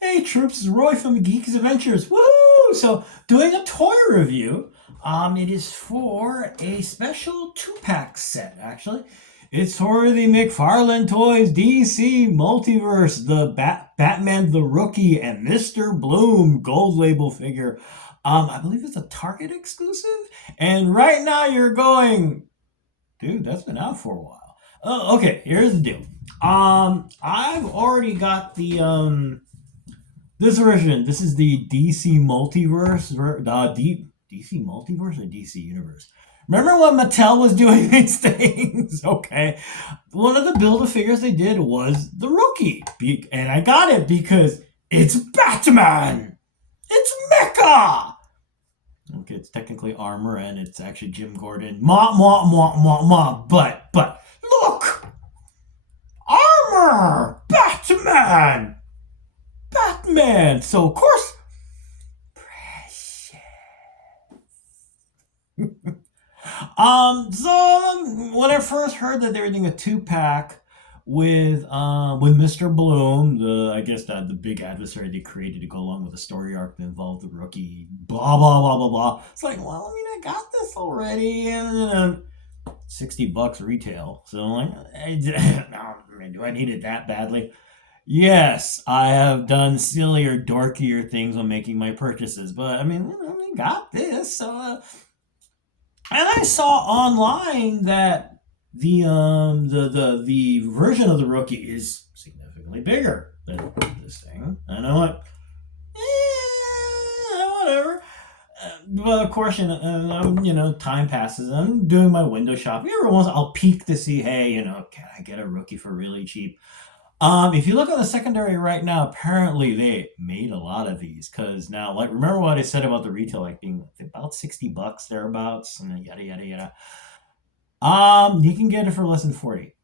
Hey troops, it's Roy from Geeks Adventures. Woo! So doing a toy review. It is for a special two-pack set. Actually, it's for the McFarlane Toys DC Multiverse, the Batman the Rookie and Mr. Bloom Gold Label figure. I believe it's a Target exclusive. And right now you're going, dude, that's been out for a while. Okay, here's the deal. I've already got the this version. This is the DC Multiverse, DC Multiverse or DC Universe. Remember when Mattel was doing these things? Okay, one of the Build-A-Figures they did was the Rookie, and I got it because it's Batman. It's Mecha. Okay, it's technically armor, and it's actually Jim Gordon. But look, armor, Batman. So of course, precious. So when I first heard that they were doing a two-pack with Mr. Bloom, the big adversary they created to go along with the story arc that involved the Rookie, blah blah blah blah blah. It's like, well, I mean, I got this already, and $60 retail. So I'm like, do I need it that badly? Yes, I have done sillier, dorkier things when making my purchases, but I mean, I got this. And I saw online that the version of the Rookie is significantly bigger than this thing. And I'm like, whatever. But of course, time passes. I'm doing my window shopping. Every once I'll peek to see, hey, can I get a Rookie for really cheap? If you look on the secondary right now, apparently they made a lot of these because now, like, remember what I said about the retail, like being about $60 thereabouts, and yada yada yada. You can get it for less than 40.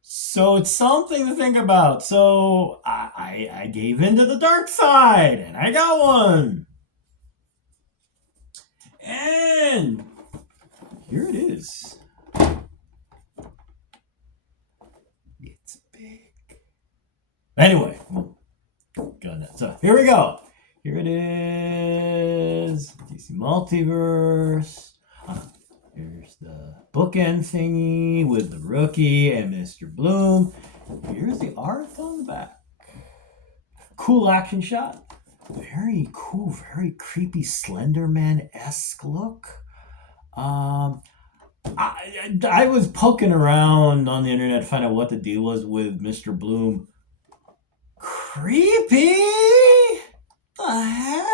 So it's something to think about. So I gave in to the dark side, and I got one. And here it is. It's big. Anyway, so here we go. Here it is. DC Multiverse. Here's the bookend thingy with the Rookie and Mr. Bloom. Here's the art on the back. Cool action shot. Very cool, very creepy Slenderman-esque look. I was poking around on the internet to find out what the deal was with Mr. Bloom. Creepy? The heck?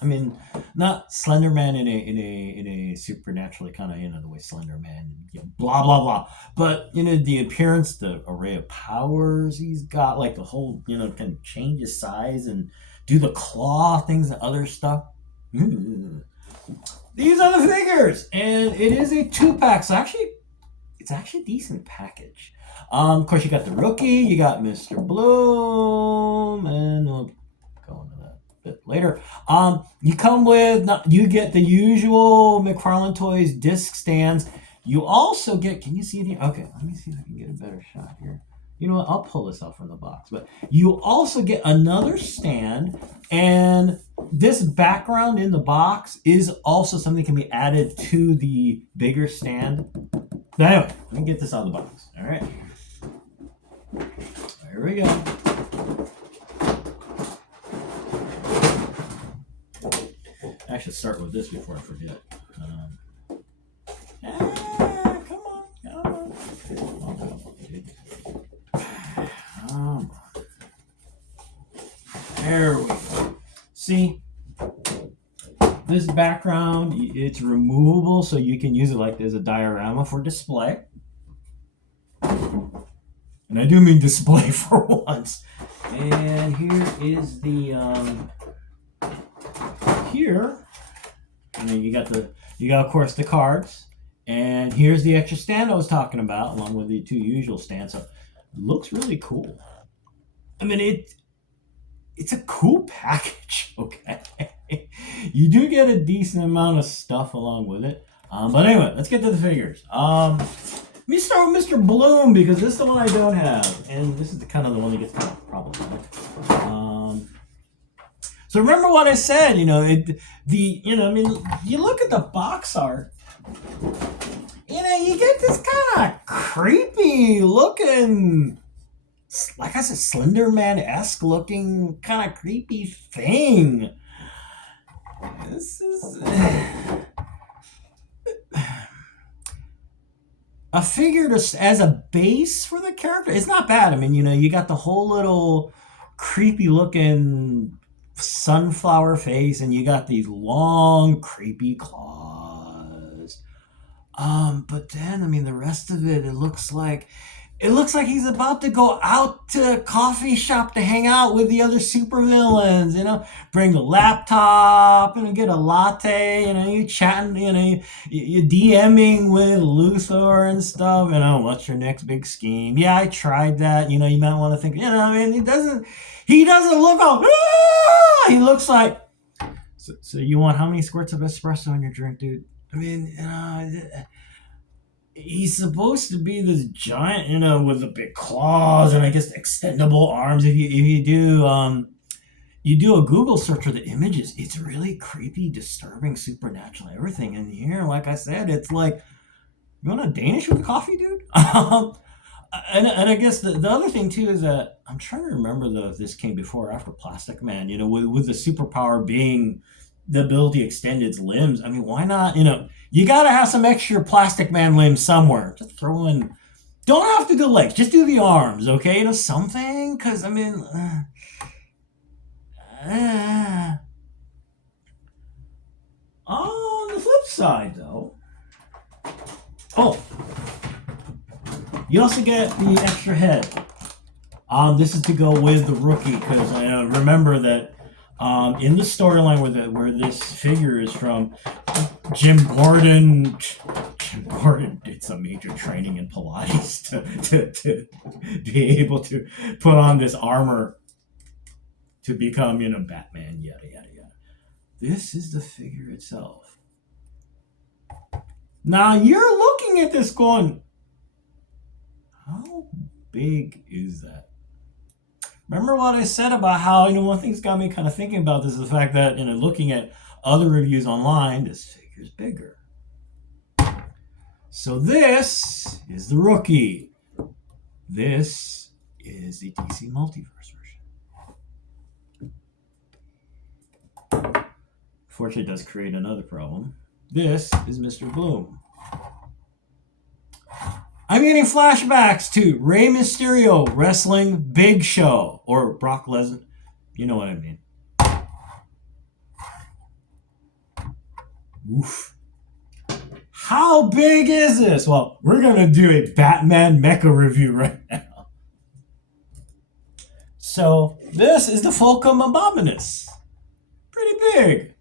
I mean, not Slenderman in a supernaturally kind of, the way Slenderman, blah blah blah. But the appearance, the array of powers he's got, like the whole, can change his size and do the claw things and other stuff. These are the figures, and it is a two-pack. So it's actually a decent package. Of course, you got the Rookie, you got Mr. Bloom, and we'll go into that a bit later. You get the usual McFarlane Toys disc stands. You also get, can you see the, okay, let me see if I can get a better shot here. You know what, I'll pull this out from the box. But you also get another stand, and this background in the box is also something that can be added to the bigger stand. But anyway, let me get this out of the box. All right. There we go. I should start with this before I forget. Come on. There we go. See, this background, it's removable, so you can use it like as a diorama for display. And I do mean display for once. And here is the and then you got of course the cards, and here's the extra stand I was talking about, along with the two usual stands. So it looks really cool. I mean, it's a cool package. Okay, you do get a decent amount of stuff along with it. But anyway, let's get to the figures. Let me start with Mr. Bloom because this is the one I don't have, and this is the kind of the one that gets kind of problematic. So remember what I said, you know, you look at the box art, you know, you get this kind of creepy looking, like I said, Slender Man-esque looking kind of creepy thing. This is a figure as a base for the character. It's not bad. I mean, you know, you got the whole little creepy looking sunflower face, and you got these long creepy claws. But then, I mean, the rest of it, it looks like he's about to go out to a coffee shop to hang out with the other supervillains, you know, bring the laptop and get a latte, you know, you chatting, you know, you DMing with Luthor and stuff, you know, what's your next big scheme? Yeah, I tried that, you know, you might want to think, you know, I mean, he doesn't look all, he looks like, so you want how many squirts of espresso in your drink, dude? I mean, he's supposed to be this giant, you know, with the big claws and I guess extendable arms. If you do a Google search for the images, it's really creepy, disturbing, supernatural, everything in here. Like I said, it's like, you want a Danish with coffee, dude? And I guess the other thing too is that I'm trying to remember if this came before or after Plastic Man. You know, with the superpower being the ability to extend its limbs. I mean, why not? You know, you gotta have some extra Plastic Man limbs somewhere. Just throw in. Don't have to do legs. Just do the arms, okay? You know, something. Because I mean, on the flip side, though, you also get the extra head. This is to go with the Rookie, because remember that in the storyline where this figure is from, Jim Gordon did some major training in Pilates to be able to put on this armor to become, you know, Batman, yada yada yada. This is the figure itself. Now you're looking at this going, how big is that? Remember what I said about how, you know, one thing that's got me kind of thinking about this is the fact that, you know, looking at other reviews online, this figure's bigger. So this is the Rookie. This is the DC Multiverse version. Fortunately, it does create another problem. This is Mr. Bloom. I'm getting flashbacks to Rey Mysterio wrestling Big Show or Brock Lesnar. You know what I mean. Oof. How big is this? Well, we're going to do a Batman Mecha review right now. So, this is the Fulcrum Abominus. Pretty big.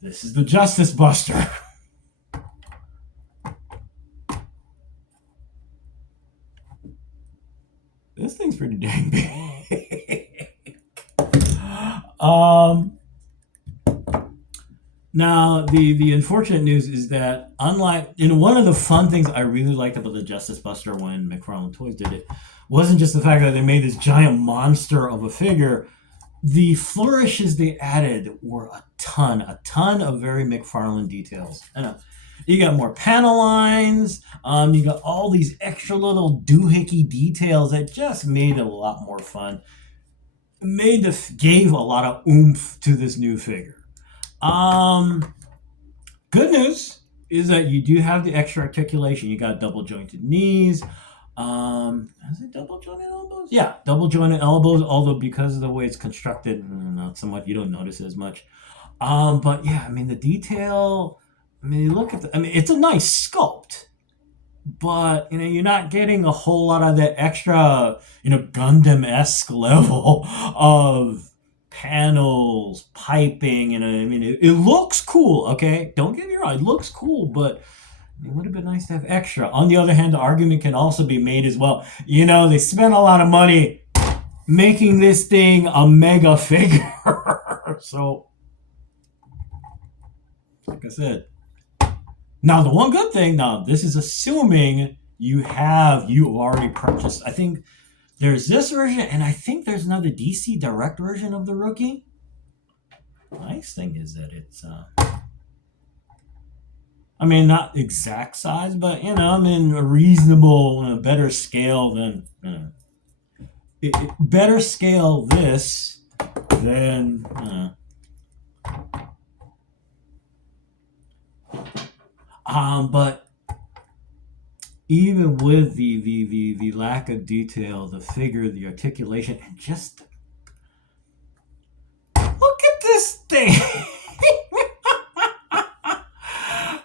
This is the Justice Buster. This thing's pretty dang big. Now, the unfortunate news is that, unlike, you know, one of the fun things I really liked about the Justice Buster when McFarlane Toys did it wasn't just the fact that they made this giant monster of a figure. The flourishes they added were a ton of very McFarlane details. I know. You got more panel lines. You got all these extra little doohickey details that just made it a lot more fun. Gave a lot of oomph to this new figure. Good news is that you do have the extra articulation. You got double jointed knees. Is it double jointed elbows? Yeah, double jointed elbows. Although because of the way it's constructed, not so much. You don't notice it as much. But yeah, I mean the detail. I mean, you look at it's a nice sculpt, but, you know, you're not getting a whole lot of that extra, you know, Gundam-esque level of panels, piping, you know. I mean, it looks cool, okay? Don't get me wrong, it looks cool, but it would have been nice to have extra. On the other hand, the argument can also be made as well. You know, they spent a lot of money making this thing a mega figure. So, like I said, Now, the one good thing, now this is assuming you already purchased. I think there's this version, and I think there's another DC Direct version of the Rookie. Nice thing is that it's, I mean, not exact size, but I'm in a reasonable, better scale than, better scale this than, but even with the lack of detail, the figure, the articulation, and just look at this thing.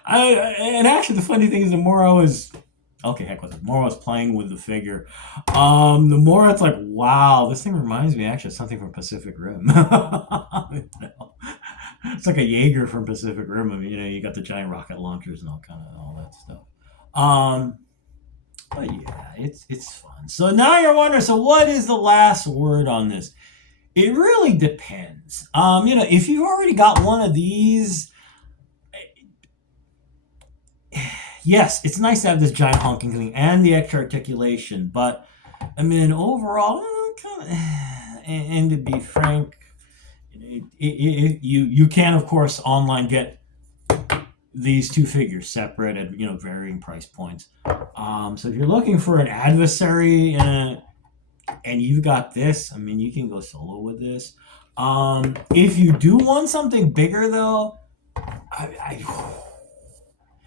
And actually, the funny thing is, the more I was, okay, heck with it, the more I was playing with the figure, the more it's like, wow, this thing reminds me actually of something from Pacific Rim. It's like a Jaeger from Pacific Rim. I mean, you got the giant rocket launchers and all that stuff. But yeah, it's fun. So now you're wondering, so what is the last word on this? It really depends. If you've already got one of these, yes, it's nice to have this giant honking thing and the extra articulation, but I mean, overall, and to be frank, you can, of course, online get these two figures separate at varying price points. So if you're looking for an adversary and you've got this, I mean, you can go solo with this. If you do want something bigger, though,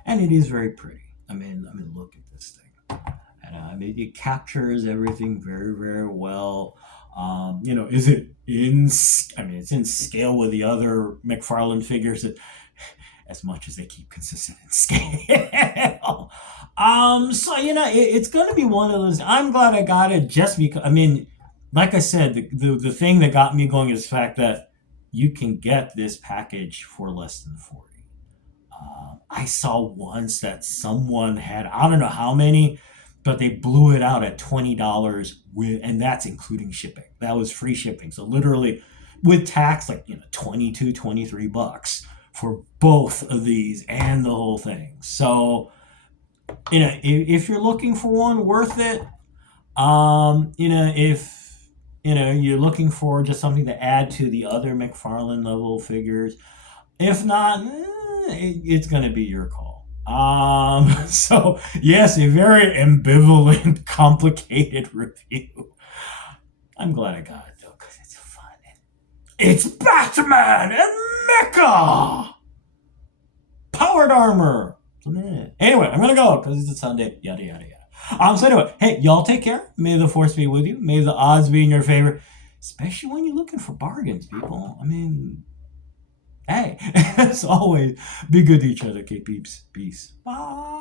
and it is very pretty. I mean, look at this thing. And it captures everything very, very well. Is it in? I mean, it's in scale with the other McFarlane figures, that, as much as they keep consistent in scale. So it's going to be one of those. I'm glad I got it, just because. I mean, like I said, the thing that got me going is the fact that you can get this package for less than $40. I saw once that someone had, I don't know how many, but they blew it out at $20 and that's including shipping. That was free shipping. So literally with tax, like, $22, $23 for both of these and the whole thing. So, if you're looking for one, worth it. If, you're looking for just something to add to the other McFarlane level figures, if not, it's going to be your call. So yes, a very ambivalent, complicated review. I'm glad I got it though, because it's fun. It's Batman and Mecha powered armor. Anyway, I'm gonna go because it's a Sunday. Yada yada yada. So anyway, hey, y'all take care. May the force be with you. May the odds be in your favor, especially when you're looking for bargains, people. I mean, hey, as always, be good to each other, K-peeps. Peace. Bye.